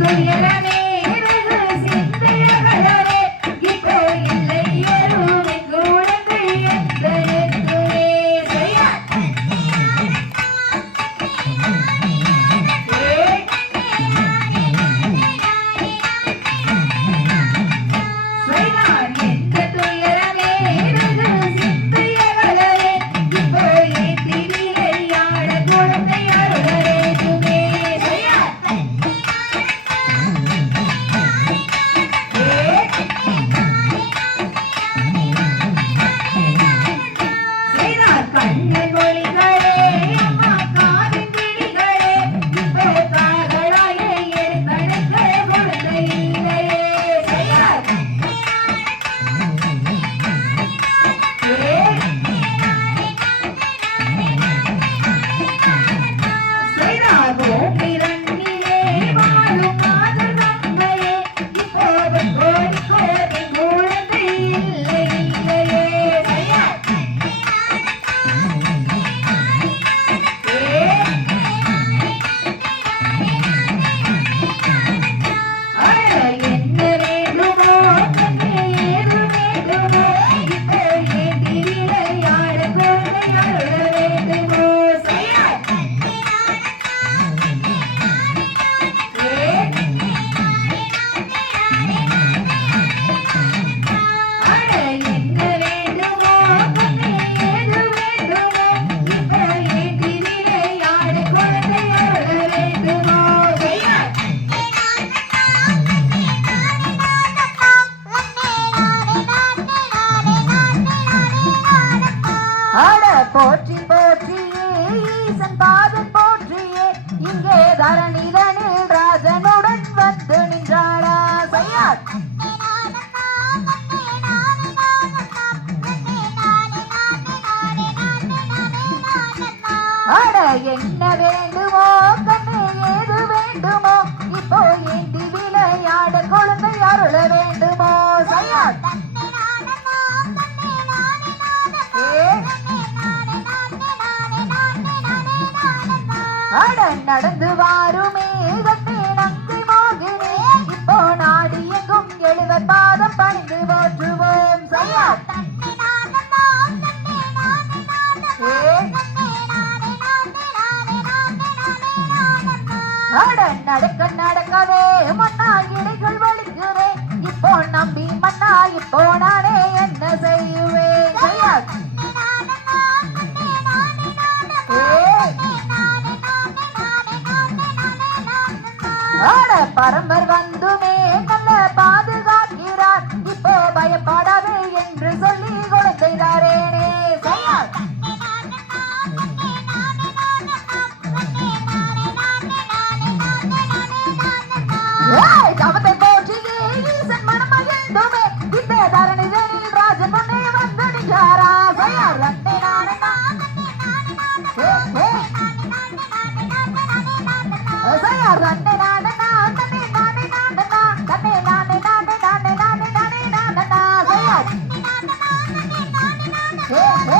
துயரமே ஆட போற்றி போற்றியே ஈசன் பாதம் போற்றியே. இங்கே தரணிதனில் ராஜனுடன் வந்து நின்றாளா சையார்? என்ன வேண்டுமோ கண்ணே ஏது வேண்டுமோ ஆட நடந்து வாரும் மேகத்தே நங்கை மோகினே. இப்போ நாடு எழுவர் பாதம் பணிந்து போற்றுவோம். செய்யா பரம்பர் வந்துமே நல்ல பாதுகாக்கிறார். இப்போ பயப்படாதே என்று சொல்லி குழந்தை தாரேனே தவத்தை போற்றி மனமகிழ்ந்துமே Oh,